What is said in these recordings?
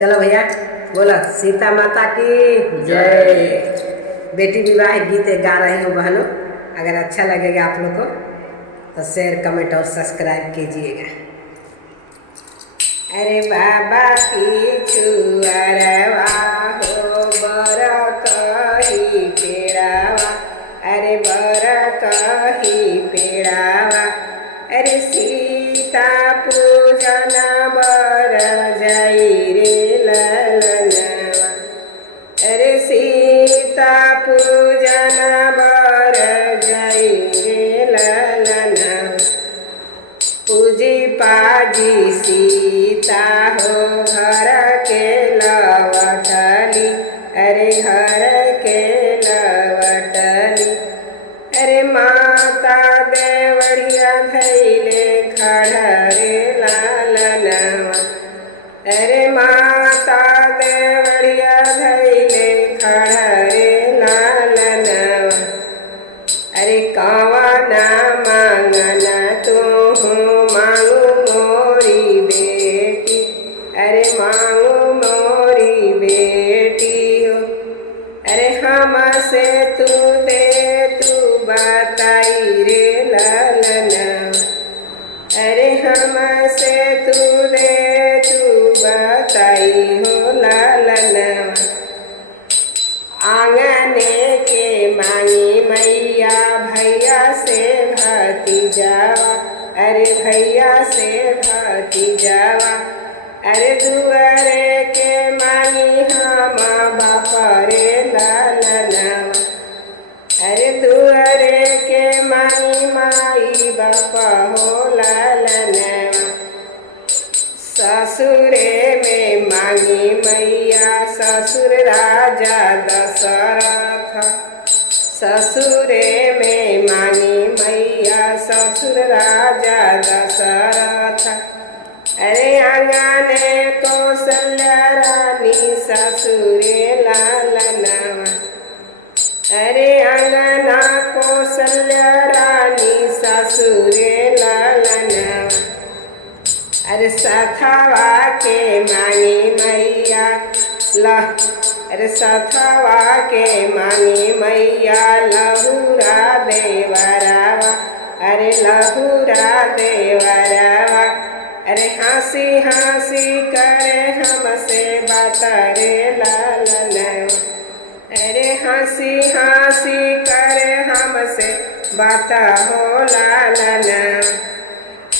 चलो भैया बोला सीता माता की जय। बेटी विवाह गीत गा रही हूँ बहनों, अगर अच्छा लगेगा आप लोग को तो शेयर कमेंट और सब्सक्राइब कीजिएगा। अरे बाबा की छुअरवा हो बर कही पेड़ावा, अरे बर कही पेड़ावा, अरे सीता पूजन बर जाई रे ललनवा, अरे सीता पूजन बर जाई रे ललनवा। पूजी पाजी सीता हो घर के लवटली, अरे घर के लवटली, अरे माता देवड़िया धैले खड़रे लालनवा, अरे माता देवड़िया धैले खड़रे लालनवा। अरे कवना मांगना तू मांगू मोरी बेटी, अरे मांगू मोरी बेटी हो, अरे हमसे तू दे तू बताई रे ललनवा, अरे हमसे तू दे तू बताई हो ललनवा। आंगने के मांगी मैया भैया से भतीजावा, अरे भैया से भतीजावा, अरे दुआरे के मांगी हम बाप रे ललनवा, अरे दुआरे के मांगी माई बाप हो ललनवा। ससुरे में मांगी मैया ससुर राजा दशरथ, ससुरे में मांगी मैया ससुर राजा दशरथ, अरे आंगने कौशल्या रानी ससुरे लालनवा, अरे आंगना कौशल्या रानी ससुरे लालनवा। अरे सथवा के मांगी मैया अरे सथवा के मांगी मैया लहुरा देवरावा, अरे लहुरा देवरावा, अरे हंसी हंसी करे हमसे बात रे लालनवा, अरे हंसी हंसी करे हमसे बात हो लालनवा।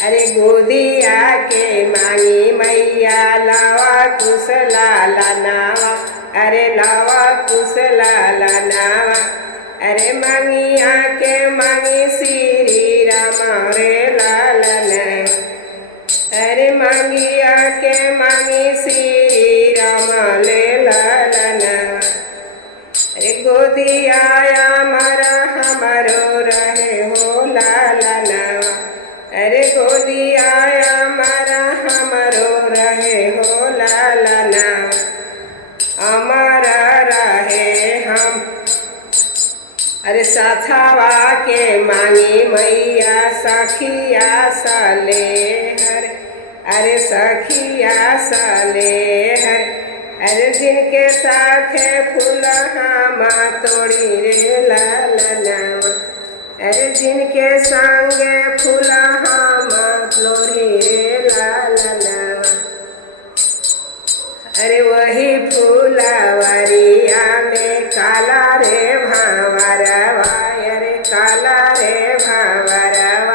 अरे गोदिया के मांगी मैया लावा कुश लालनावा, अरे लावा कुश लालनावा, अरे मांगिया के मांगी श्री राम रे लालनवा, अरे मांगिया के मांगी श्री राम ले लालनवा। अरे गोदिया हमारा हमारो रहे हो लालनवा, अरे गोदिया हमारा हमारो रहे हो लालनवा, हमारा रहे हम। अरे सथवा के मांगी मैया सखिया साले हर, अरे सखिया साले हर, अरे जिनके साथे फूल हम तोड़ी रे लालनवा, अरे जिनके संगे फूल हम तोड़ी रे लालनवा। अरे वही फूलवरिया में काला रे भावरवा, अरे काला रे भावरवा,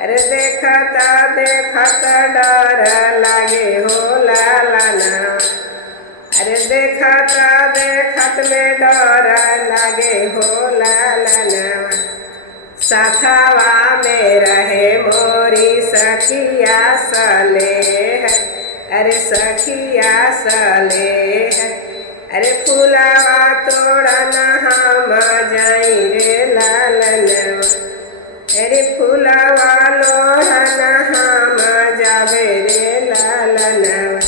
अरे देखता देखता डर लागे हो लालनवा, अरे देखता देखत में डर लागे हो लालनवा। सथवा में रहे मोरी सखिया सले है, अरे सखिया सले है, अरे फूलवा तोड़ना हम जाई रे लालनवा, अरे फूलवा लोढ़ना हम जावे रे लालनवा।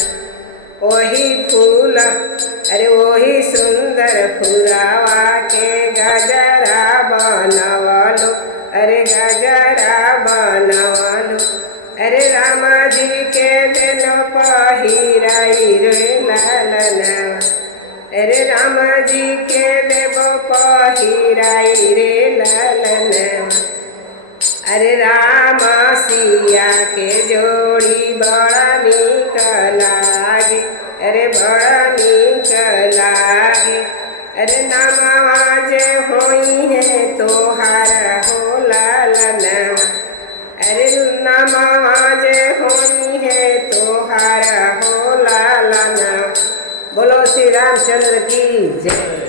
वही फूल अरे वही सुंदर फूलवा के गजरा बनवलो, अरे गजरा बनवलो, अरे राम जी के दिन पहिराई रे लालनवा। अरे राम जी के देबो पहिराई रे लालनवा। अरे राम सिया के जोड़ी बड़ा नीक लागे, अरे बड़ा नीक लागे। अरे नमवा जे होई है तोहार हो लालनवा। अरे नमवा जे होई है तोहार हो लालनवा। बोलो श्री रामचंद्र की जय।